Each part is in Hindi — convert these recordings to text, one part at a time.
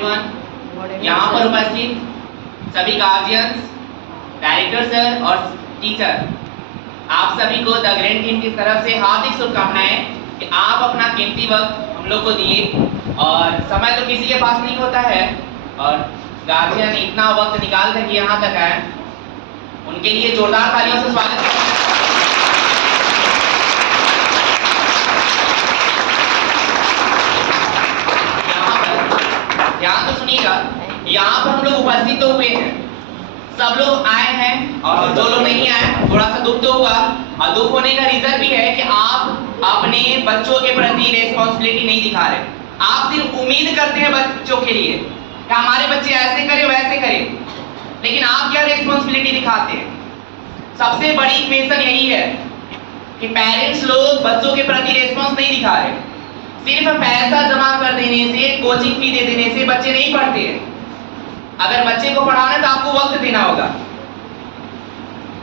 एवरीवन। यहाँ पर उपस्थित सभी गार्जियंस, डायरेक्टर सर और टीचर, आप सभी को द ग्रैंड टीम की तरफ से हार्दिक शुभकामनाएं कि आप अपना कीमती वक्त हम लोग को दिए। और समय तो किसी के पास नहीं होता है, और गार्जियन इतना वक्त निकाल कर यहाँ तक आए, उनके लिए जोरदार तालियों से स्वागत करते हैं। ध्यान तो सुनिएगा, यहाँ पर हम लोग उपस्थित तो हुए हैं, सब लोग आए हैं, और जो लोग नहीं आए थोड़ा सा दुख तो हुआ। और दुख होने का रीजन भी है कि आप अपने बच्चों के प्रति रेस्पॉन्सिबिलिटी नहीं दिखा रहे। आप सिर्फ उम्मीद करते हैं बच्चों के लिए कि हमारे बच्चे ऐसे करें वैसे करें, लेकिन आप क्या रेस्पॉन्सिबिलिटी दिखाते हैं? सबसे बड़ी इक्वेशन यही है कि पेरेंट्स लोग बच्चों के प्रति रेस्पॉन्स नहीं दिखा रहे। सिर्फ पैसा जमा कर देने से, कोचिंग फी दे देने से बच्चे नहीं पढ़ते हैं। अगर बच्चे को पढ़ाना है तो आपको वक्त देना होगा।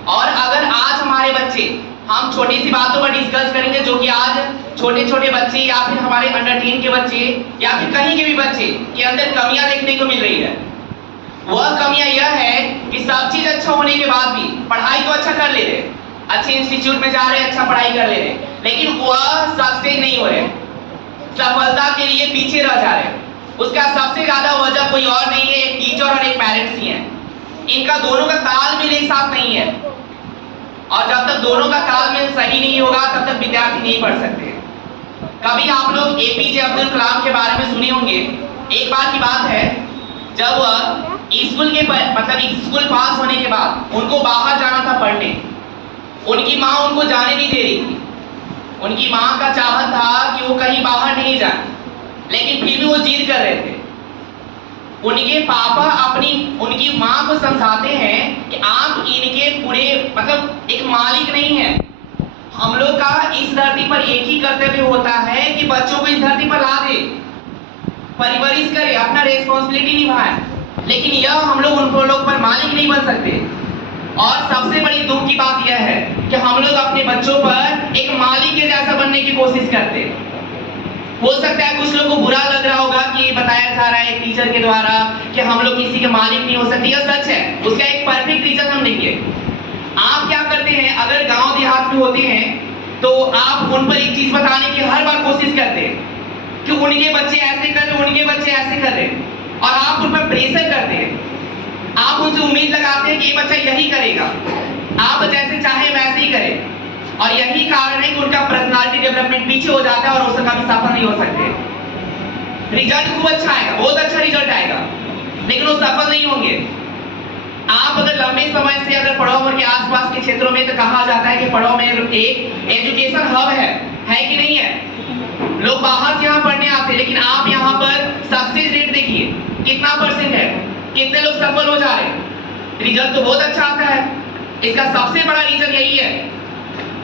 और अगर आज हमारे बच्चे, हम छोटी सी बातों पर डिस्कस करेंगे जो कि आज छोटे छोटे बच्चे या फिर हमारे अंडर 10 के बच्चे या फिर कहीं के भी बच्चे के अंदर कमियां देखने को मिल रही है। वह कमियां यह है कि सब चीज अच्छा होने के बाद भी पढ़ाई तो अच्छा कर ले रहे, अच्छे इंस्टीट्यूट में जा रहे, अच्छा पढ़ाई कर ले रहे, लेकिन वह सक्सेस नहीं हो रहे, सफलता के लिए पीछे रह जा रहे। उसका सबसे ज्यादा वजह कोई और नहीं है, एक टीचर और एक पेरेंट्स ही है। इनका दोनों का तालमेल एक साथ नहीं है, और जब तक दोनों का तालमेल सही नहीं होगा तब तक विद्यार्थी नहीं पढ़ सकते। कभी आप लोग एपीजे अब्दुल कलाम के बारे में सुने होंगे। एक बार की बात है, जब वह स्कूल पास होने के बाद उनको बाहर जाना था पढ़ने, उनकी माँ उनको जाने नहीं दे रही थी। उनकी माँ का चाहत था कि वो कहीं बाहर नहीं जाए, लेकिन फिर भी वो जिद कर रहे थे। उनके पापा उनकी माँ को समझाते हैं कि आप इनके पूरे एक मालिक नहीं है। हम लोग का इस धरती पर एक ही कर्तव्य होता है कि बच्चों को इस धरती पर ला दे, परवरिश करे, अपना रेस्पॉन्सिबिलिटी निभाए, लेकिन यह हम लोग उन लोग पर मालिक नहीं बन सकते। और सबसे बड़ी दुख की बात यह है कि हम लोग अपने बच्चों पर एक मालिक के जैसा बनने की कोशिश करते हैं। हो सकता है कुछ लोगों को बुरा लग रहा होगा कि बताया जा रहा है एक टीचर के द्वारा कि हम लोग किसी के मालिक नहीं हो सकते। यह सच है, उसका एक परफेक्ट रीजन हम देंगे। आप क्या करते हैं, अगर गांव देहात में होते हैं तो आप उन पर एक चीज बताने की हर बार कोशिश करते हैं कि उनके बच्चे ऐसे कर रहे, उनके बच्चे ऐसे कर रहे, और आप उन पर प्रेशर करते हैं। आप उनसे उम्मीद लगाते हैं कि ये बच्चा यही करेगा, आप जैसे चाहे वैसे ही करें, और यही कारण है कि उनका पर्सनालिटी डेवलपमेंट पीछे हो जाता है और उससे कभी सफल नहीं हो सकते। रिजल्ट खूब अच्छा आएगा, बहुत अच्छा रिजल्ट आएगा, लेकिन वो सफल नहीं होंगे। आप अगर लंबे समय से अगर पड़ोस के आसपास के क्षेत्रों में, तो कहा जाता है कि पड़ोस में एक एजुकेशन हब है कि नहीं है? लोग बाहर से यहाँ पढ़ने आते हैं, लेकिन आप यहाँ पर सक्सेस रेट देखिए कितना % है, कितने लोग सफल हो जा रहे हैं, रिजल्ट तो बहुत अच्छा आता है। इसका सबसे बड़ा रीजन यही है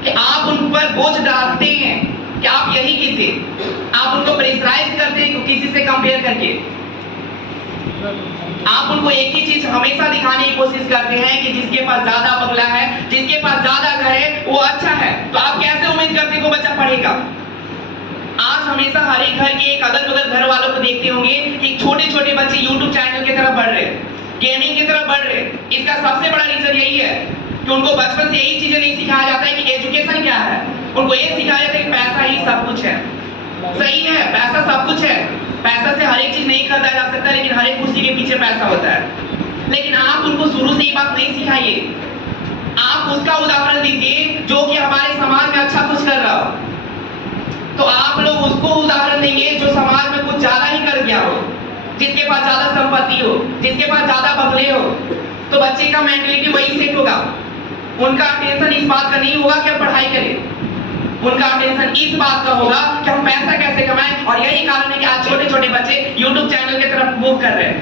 कि आप उन पर बोझ डालते हैं कि आप यही कीजिए, आप उनको प्रेशराइज करते हैं किसी से कंपेयर करके। आप उनको एक ही चीज हमेशा दिखाने की कोशिश करते हैं कि जिसके पास ज्यादा बंगला है, जिसके पास ज्यादा घर है, वो अच्छा है। तो आप कैसे उम्मीद करते हैं कि बच्चा पढ़ेगा? आज हमेशा हर एक घर के एक अगल बगल घर वालों को देखते होंगे कि छोटे छोटे बच्चे यूट्यूब चैनल की तरफ बढ़ रहे, गेमिंग की तरफ बढ़ रहे। इसका सबसे बड़ा रीजन यही है कि उनको बचपन से यही चीजें नहीं सिखाया जाता है कि एजुकेशन क्या है। उनको ये सिखाया जाता है कि पैसा ही सब कुछ है। सही है, पैसा सब कुछ है, पैसा से हर एक चीज नहीं खरीदा जा सकता, लेकिन हर एक कुर्सी के पीछे पैसा होता है। लेकिन आप उनको शुरू से ये बात नहीं सिखाइए। आप उसका उदाहरण दीजिए जो कि हमारे समाज में अच्छा कुछ कर रहा हो, तो आप लोग उसको उदाहरण देंगे जो समाज में कुछ ज्यादा ही कर गया हो, जिसके पास ज्यादा संपत्ति हो, जिसके पास ज्यादा बंगले हो, तो बच्चे का मेंटलिटी वही सेट होगा। उनका अटेंशन इस बात का नहीं होगा कि हम पढ़ाई करें, उनका अटेंशन इस बात का होगा कि हम पैसा कैसे कमाएं। और यही कारण है कि आज छोटे छोटे बच्चे यूट्यूब चैनल की तरफ मूव कर रहे हैं,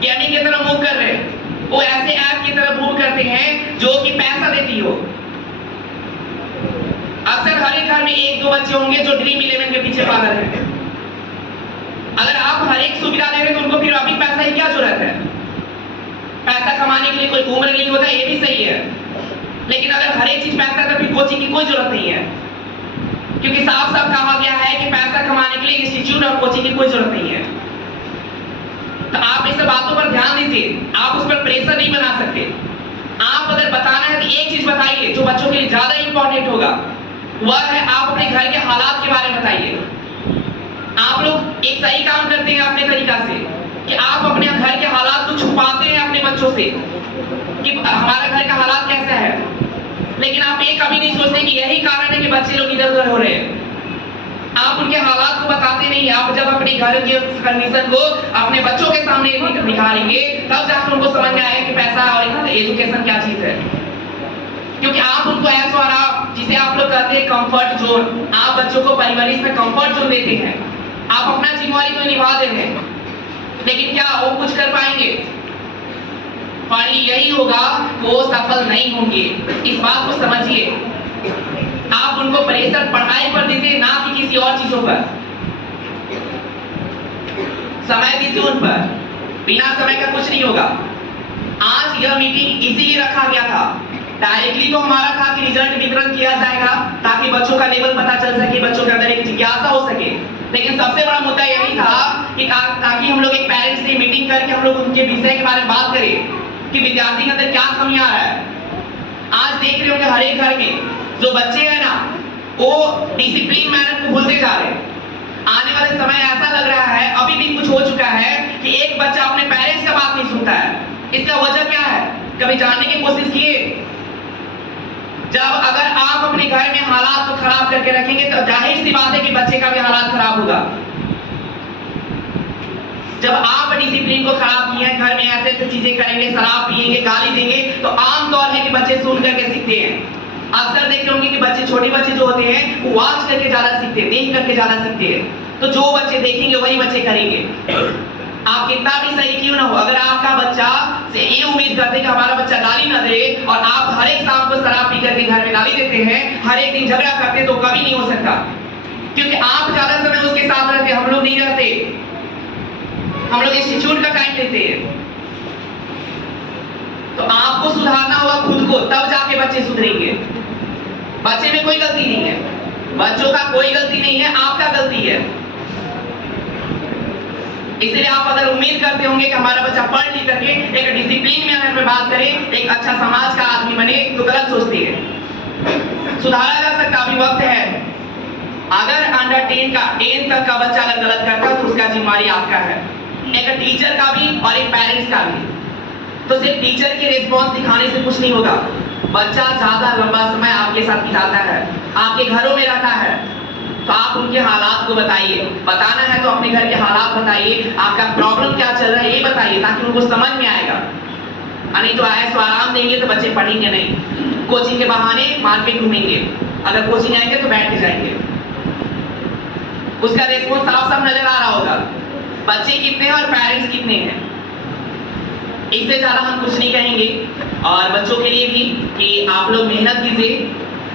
गेमिंग की तरफ मूव कर रहे हैं, वो ऐसे ऐप की तरफ मूव करते हैं जो कि पैसा देती हो। अक्सर हर एक घर में 1-2 बच्चे होंगे जो ड्रीम 11 के पीछे पागल हैं। अगर आप हर एक सुविधा दे रहे हैं तो उनको फिर अभी पैसा की क्या जरूरत है? पैसा कमाने के लिए कोई उम्र नहीं होता, ये भी सही है, लेकिन अगर हर एक चीज पैसा है तो फिर कोचिंग की कोई जरूरत नहीं है, क्योंकि साफ साफ कहा गया है कि पैसा कमाने के लिए इंस्टीट्यूट और कोचिंग की कोई जरूरत नहीं है। दीजिए, आप उस पर प्रेशर नहीं बना सकते। आप अगर बताना है तो एक चीज बताइए जो बच्चों के लिए ज्यादा इंपॉर्टेंट होगा, वह है आप अपने घर के हालात के बारे में बताइए। आप लोग एक सही काम करते हैं अपने तरीका से कि आप अपने घर के हालात को छुपाते हैं अपने बच्चों से कि हमारा घर का हालात कैसा है, लेकिन आप ये कभी नहीं सोचते कि यही कारण है कि बच्चे लोग इधर उधर हो रहे हैं। आप उनके हालात को बताते नहीं। आप जब अपने घर के कंडीशन को अपने बच्चों के सामने निकालेंगे तब जाकर उनको समझ में आएगा कि पैसा और एजुकेशन क्या चीज है। क्योंकि आप उनको ऐसा और आप जिसे आप लोग कहते हैं कंफर्ट जोन, आप बच्चों को परवरिश में कंफर्ट जोन देते हैं। आप अपना जिम्मेवारी तो निभा रहे हैं, लेकिन क्या वो कुछ कर पाएंगे? फाइनली यही होगा कि वो सफल नहीं होंगे। इस बात को समझिए। आप उनको प्रेशर पढ़ाई पर दीजिए, ना कि किसी और चीजों पर। समय दीजिए उन पर, बिना समय का कुछ नहीं होगा। आज यह मीटिंग इसीलिए रखा गया था। डायरेक्टली तो हमारा था कि रिजल्ट वितरण किया जाएगा ताकि बच्चों का लेवल पता चल सके, बच्चों के अंदर एक जिज्ञासा हो सके। लेकिन सबसे बड़ा मुद्दा यही था कि ताकि हम लोग एक पेरेंट्स से मीटिंग करके हम लोग उनके विषय के बारे में बात करें कि विद्यार्थी के अंदर क्या कमियां है। आज देख रहे होंगे हर एक घर में जो बच्चे हैं ना, वो डिसिप्लिन मैनर को भूलते जा रहे हैं। आने वाले समय ऐसा लग रहा है, अभी भी कुछ हो चुका है कि एक बच्चा अपने पेरेंट्स का बात नहीं सुनता है। इसका वजह क्या है? कभी जानने की कोशिश किए? जब अगर आप अपने घर में हालात को खराब करके रखेंगे तो जाहिर सी बात है कि बच्चे का भी हालात खराब होगा। जब आप डिसिप्लिन को खराब किए हैं, घर में ऐसे ऐसे चीजें करेंगे, शराब पिएंगे, गाली देंगे, तो आम तौर है कि बच्चे सुन करके सीखते हैं। अक्सर देखे होंगे कि बच्चे, छोटे बच्चे जो होते हैं, वो वॉच करके ज्यादा सीखते हैं, देख करके ज्यादा सीखते हैं। तो जो बच्चे देखेंगे वही बच्चे करेंगे। आप कितना भी सही क्यों ना हो, अगर आपका बच्चा से ये उम्मीद करते कि हमारा बच्चा गाली ना दे और आप हर एक शाम को शराब पी करके घर में गाली देते हैं, हर एक दिन झगड़ा करते हैं, तो कभी नहीं हो सकता। क्योंकि आप ज्यादा समय उसके साथ रहते, हम लोग नहीं रहते। हम लोग इंस्टीट्यूट का टाइम लेते हैं। तो आपको सुधारना होगा खुद को, तब जाके बच्चे सुधरेंगे। बच्चे में कोई गलती नहीं है, बच्चों का कोई गलती नहीं है, आपका गलती है। इसलिए आप अगर उम्मीद करते होंगे कि हमारा बच्चा पढ़ लिख करके एक डिसिप्लिन मैनर में बात करे, एक अच्छा समाज का आदमी बने, तो गलत सोचते हैं। सुधारा जा सकता, अभी वक्त है। अगर अंडर 10 तक का बच्चा अगर गलत करता है तो उसका जिम्मेवारी आपका है, एक टीचर का भी और एक पेरेंट्स का भी। तो सिर्फ टीचर की रिस्पॉन्स दिखाने से कुछ नहीं होगा। बच्चा ज्यादा लंबा समय आपके साथ बिताता है, आपके घरों में रहता है, तो आप उनके हालात को बताइए। बताना है तो अपने घर के हालात बताइए, आपका प्रॉब्लम क्या चल रहा है ये बताइए, ताकि उनको समझ में आएगा। नहीं तो ऐसा आराम देंगे तो बच्चे पढ़ेंगे नहीं। कोचिंग के बहाने मार्केट घूमेंगे, अगर कोचिंग आएंगे तो बैठ के जाएंगे। उसका रिस्पॉन्स साफ साफ नजर आ रहा होगा, बच्चे कितने हैं और पेरेंट्स कितने हैं। इससे ज्यादा हम कुछ नहीं कहेंगे। और बच्चों के लिए भी कि आप लोग मेहनत कीजिए,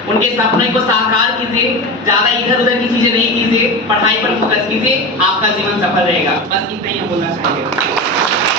उनके सपने को साकार कीजिए, ज्यादा इधर उधर की चीजें नहीं कीजिए, पढ़ाई पर फोकस कीजिए, आपका जीवन सफल रहेगा। बस इतना ही हम बोलना चाहेंगे।